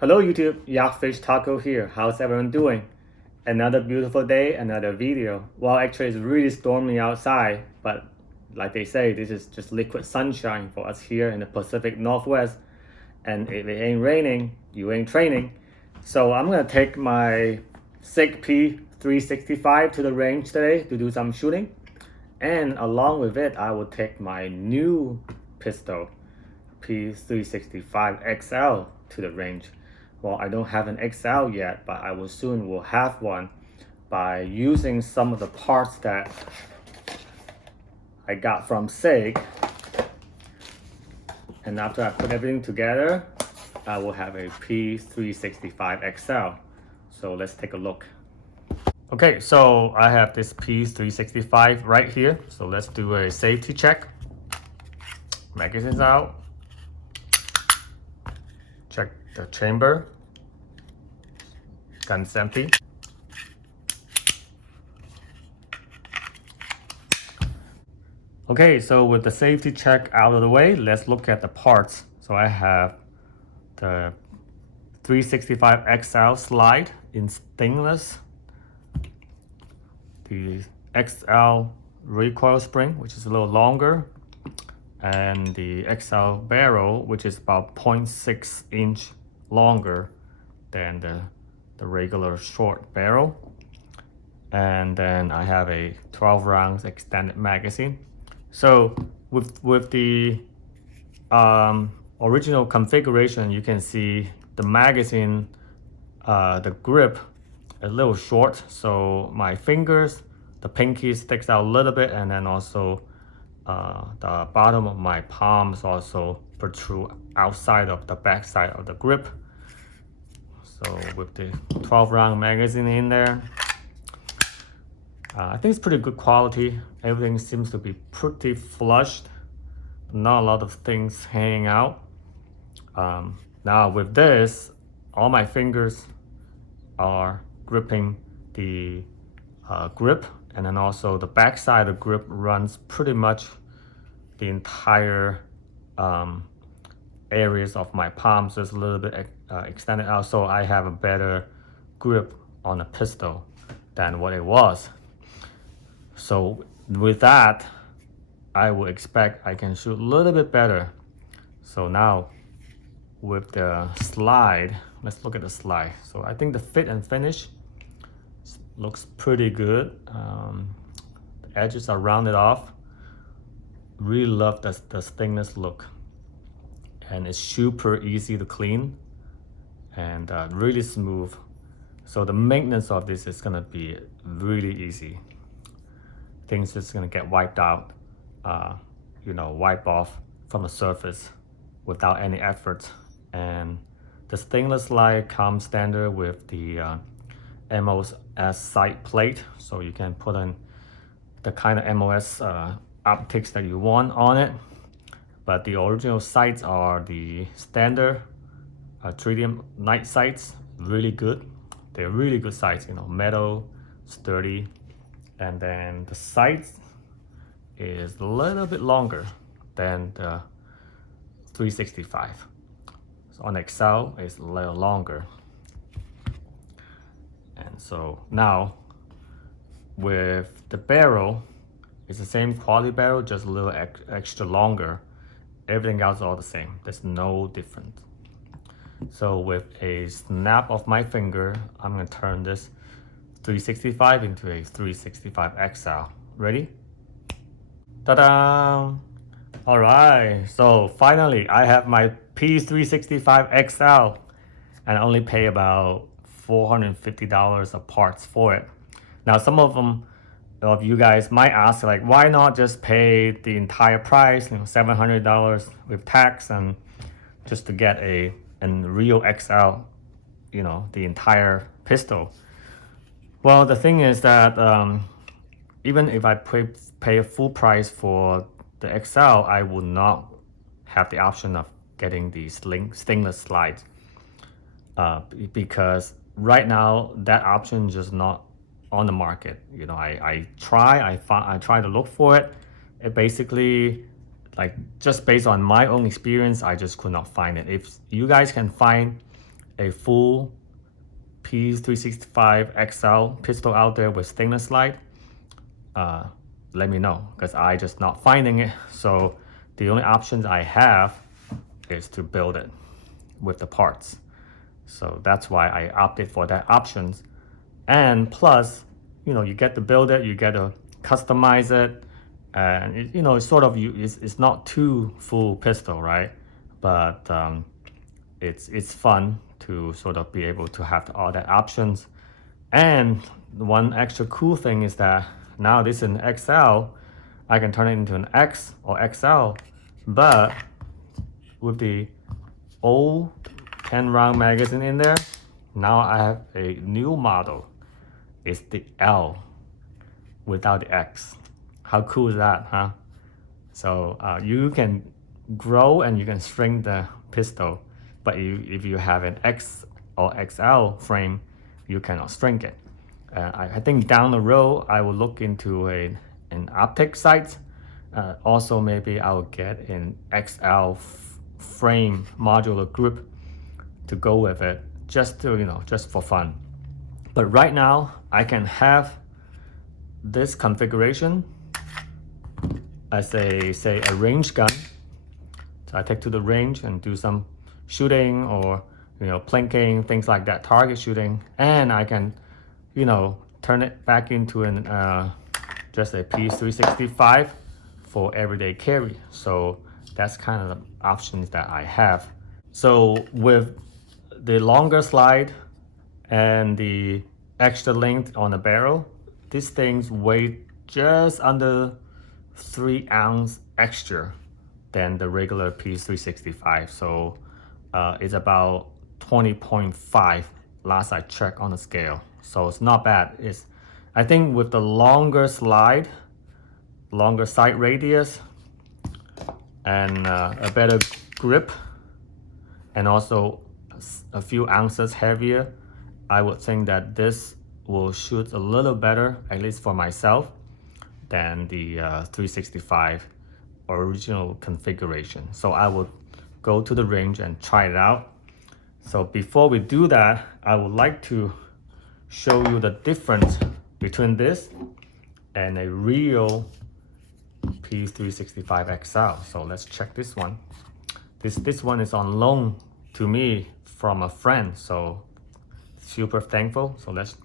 Hello YouTube, Yakfish Taco here. How's everyone doing? Another beautiful day, another video. Well, actually it's really stormy outside, but like they say, this is just liquid sunshine for us here in the Pacific Northwest. And if it ain't raining, you ain't training. So I'm gonna take my Sig P365 to the range today to do some shooting. And along with it, I will take my new pistol, P365XL, to the range. Well, I don't have an XL yet, but I will soon will have one by using some of the parts that I got from Sig. And after I put everything together, I will have a P365XL. So let's take a look. Okay, so I have this P365 right here. So let's do a safety check. Magazine's out. Check the chamber. Gun's empty. Okay, so with the safety check out of the way, let's look at the parts. So I have the 365XL slide in stainless, the XL recoil spring, which is a little longer, and the XL barrel, which is about 0.6 inch longer than the regular short barrel. And then I have a 12 rounds extended magazine. So with the original configuration, you can see the magazine, the grip a little short, so my fingers, the pinky sticks out a little bit, and then also the bottom of my palms also protrude outside of the back side of the grip. So with the 12 round magazine in there, I think it's pretty good quality. Everything seems to be pretty flushed, not a lot of things hanging out. Now with this, all my fingers are gripping the grip, and then also the back side of the grip runs pretty much the entire areas of my palms. Just a little bit extended out, so I have a better grip on the pistol than what it was. So with that, I would expect I can shoot a little bit better. So now with the slide, let's look at the slide. So I think the fit and finish looks pretty good. The edges are rounded off. Really love the stainless look, and it's super easy to clean and really smooth. So the maintenance of this is gonna be really easy. Things just gonna get wiped out, wipe off from the surface without any effort. And the stainless slide comes standard with the MOS sight plate, so you can put in the kind of MOS optics that you want on it. But the original sights are the standard tritium night sights, really good. They're really good sights, metal, sturdy. And then the sights is a little bit longer than the 365. So on XL, it's a little longer. And so now with the barrel, it's the same quality barrel, just a little extra longer. Everything else is all the same. There's no difference. So with a snap of my finger, I'm gonna turn this 365 into a 365XL. Ready? Ta-da! All right, so finally I have my P365XL, and I only pay about $450 of parts for it. Now some of you guys might ask, like, why not just pay the entire price, $700 with tax, and just to get a real XL, the entire pistol. Well, the thing is that even if I pay a full price for the XL, I would not have the option of getting the stainless slides because right now that option is just not on the market. I try to look for it. It basically, like, just based on my own experience, I just could not find it. If you guys can find a full P365XL pistol out there with stainless slide, let me know, because I just not finding it. So the only options I have is to build it with the parts. So that's why I opted for that options. And plus, you get to build it, you get to customize it, and it's sort of it's not too full pistol, right? But it's fun to sort of be able to have all that options. And one extra cool thing is that now this is an XL, I can turn it into an X or XL, but with the old 10 round magazine in there, now I have a new model. It's the L without the X. How cool is that, huh? So you can grow and you can shrink the pistol, but if you have an X or XL frame, you cannot shrink it. I think down the road I will look into an optic sight. Also, maybe I will get an XL frame modular grip to go with it, just for fun. But right now I can have this configuration as a range gun. So I take to the range and do some shooting or plinking, things like that, target shooting, and I can turn it back into an just a P365 for everyday carry. So that's kind of the options that I have. So with the longer slide and the extra length on the barrel, these things weigh just under 3 ounces extra than the regular P365. So it's about 20.5 last I checked on the scale. So it's not bad. I think with the longer slide, longer sight radius, and a better grip, and also a few ounces heavier, I would think that this will shoot a little better, at least for myself, than the 365 original configuration. So I would go to the range and try it out. So before we do that, I would like to show you the difference between this and a real P365XL. So let's check this one. This one is on loan to me from a friend, so super thankful. So let's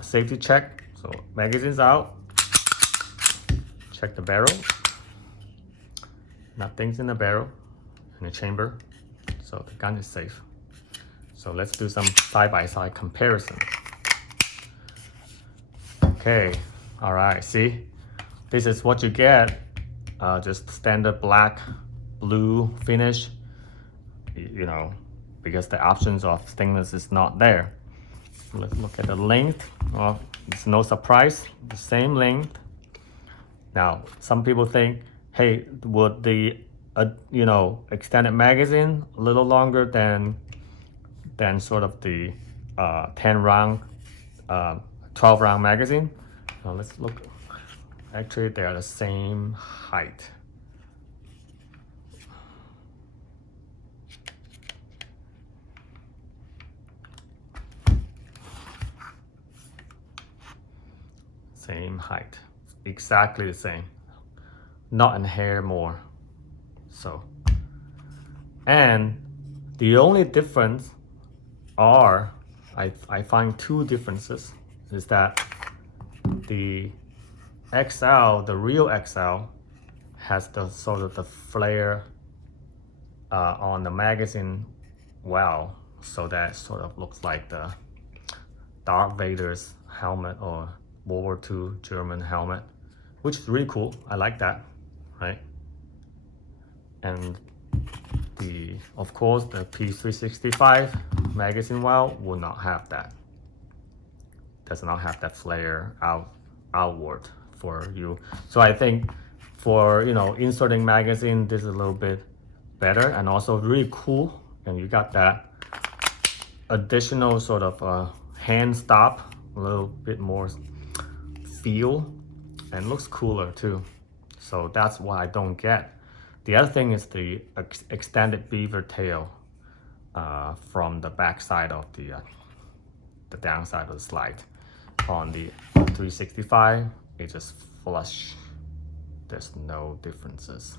safety check. So magazine's out. Check the barrel. Nothing's in the barrel, in the chamber. So the gun is safe. So let's do some side-by-side comparison. Okay, all right, see? This is what you get. Just standard black, blue finish, because the options of stainless is not there. Let's look at the length. Well, it's no surprise, the same length. Now, some people think, hey, would the extended magazine a little longer than sort of the 10 round, 12 round magazine? Now let's look. Actually, they are the same height. Same height, exactly the same, not a hair more. So, and the only difference are, I find two differences, is that the XL, the real XL, has the sort of the flare on the magazine well, so that sort of looks like the Darth Vader's helmet or World War II German helmet, which is really cool. I like that, right? And of course, the P365 magazine well will not have that. Does not have that flare outward for you. So I think for inserting magazine, this is a little bit better and also really cool. And you got that additional sort of hand stop, a little bit more feel, and looks cooler too. So that's what I don't get. The other thing is the extended beaver tail. from the back side of the downside of the slide. On the 365, it just flush. There's no differences.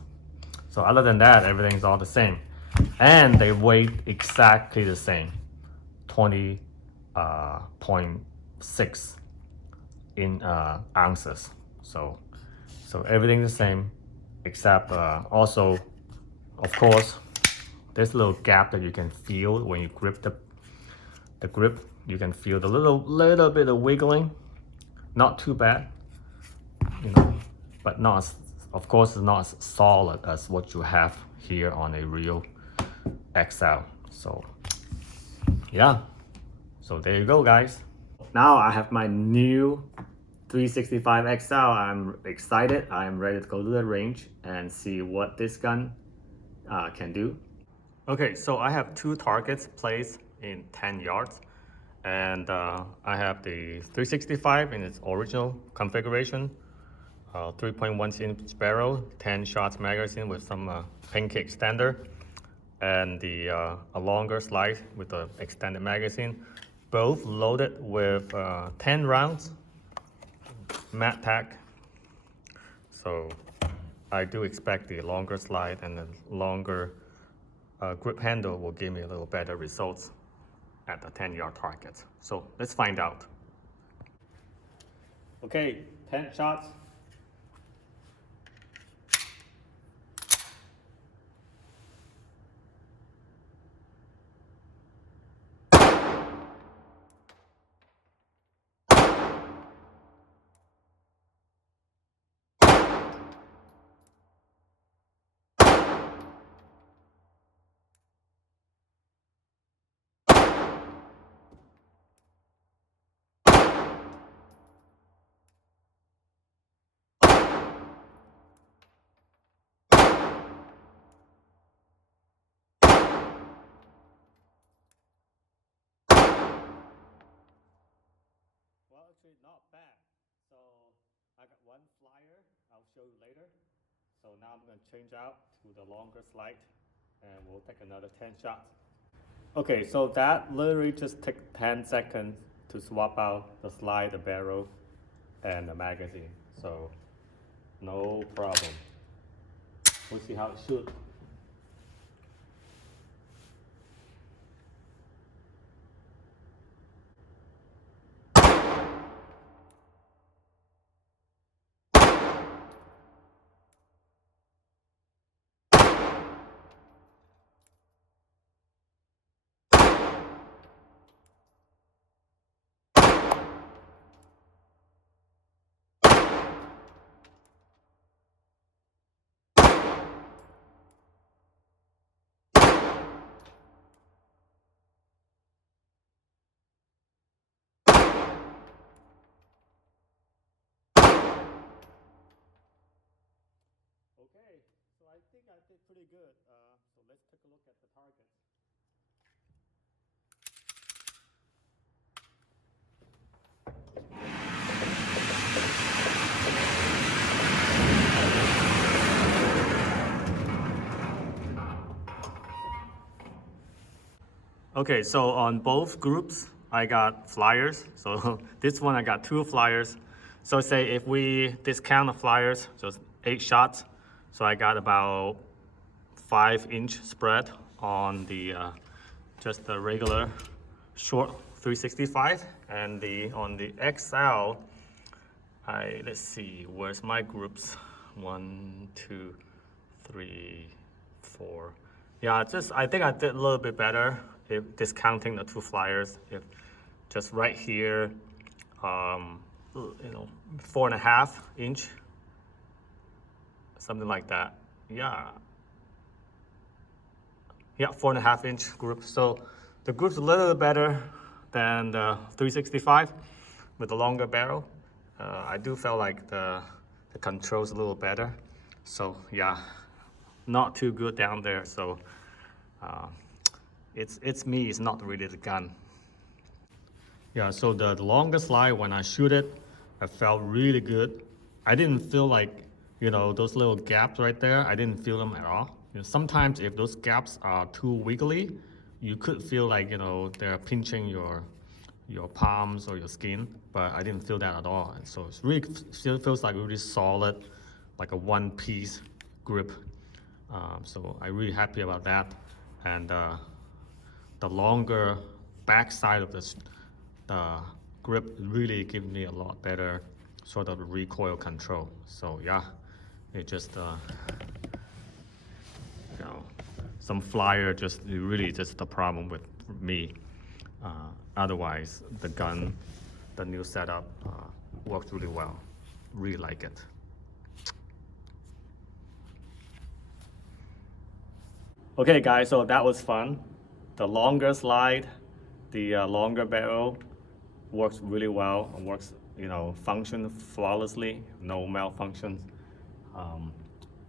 So other than that, everything's all the same. And they weigh exactly the same, 20.6 in ounces. So everything's the same, except also, of course, there's a little gap that you can feel when you grip the grip. You can feel the little bit of wiggling. Not too bad, you know, but not as, of course, it's not as solid as what you have here on a real XL. So yeah, so there you go, guys. Now I have my new 365 XL. I'm excited. I'm ready to go to the range and see what this gun can do. Okay, so I have two targets placed in 10 yards. And I have the 365 in its original configuration, 3.1 inch barrel, 10 shots magazine with some pancake extender, and the a longer slide with the extended magazine, both loaded with 10 rounds, mat tack. So I do expect the longer slide and the longer grip handle will give me a little better results at the 10-yard target. So let's find out. Okay, 10 shots. Well, actually not bad. So I got one flyer, I'll show you later. So now I'm gonna change out to the longer slide and we'll take another 10 shots. Okay, so that literally just took 10 seconds to swap out the slide, the barrel, and the magazine. So no problem. We'll see how it shoots. Okay, so I think I did pretty good. So let's take a look at the target. Okay, so on both groups, I got flyers. So this one, I got 2 flyers. So say if we discount the flyers, so it's 8 shots. So I got about 5-inch spread on the just the regular short 365, and on the XL, let's see, where's my groups? 1, 2, 3, 4. Yeah, I think I did a little bit better if discounting the 2 flyers. If just right here, you know, 4.5 inch, something like that. Yeah, 4.5 inch group. So the group's a little bit better than the 365 with the longer barrel. I do feel like the control's a little better. So yeah, not too good down there. So it's me, it's not really the gun. Yeah, so the longer slide, when I shoot it, I felt really good. I didn't feel like, you know, those little gaps right there, I didn't feel them at all. You know, sometimes if those gaps are too wiggly, you could feel like, you know, they're pinching your palms or your skin, but I didn't feel that at all. And so it really still feels like really solid, like a one piece grip. So I'm really happy about that. And the longer back side of the grip really gives me a lot better sort of recoil control. So yeah, it just you know, some flyer just really just the problem with me. Otherwise, the gun, the new setup works really well. Really like it. Okay guys, so that was fun. The longer slide, the longer barrel works really well. It works, you know, function flawlessly, no malfunctions.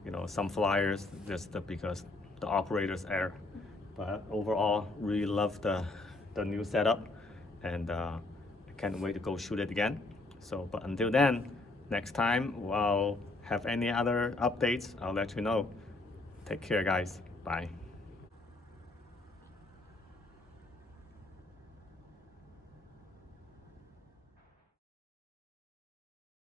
You know, some flyers just because the operator's error. But overall, really love the new setup, and I can't wait to go shoot it again. So, but until then, next time I'll have any other updates, I'll let you know. Take care, guys. Bye.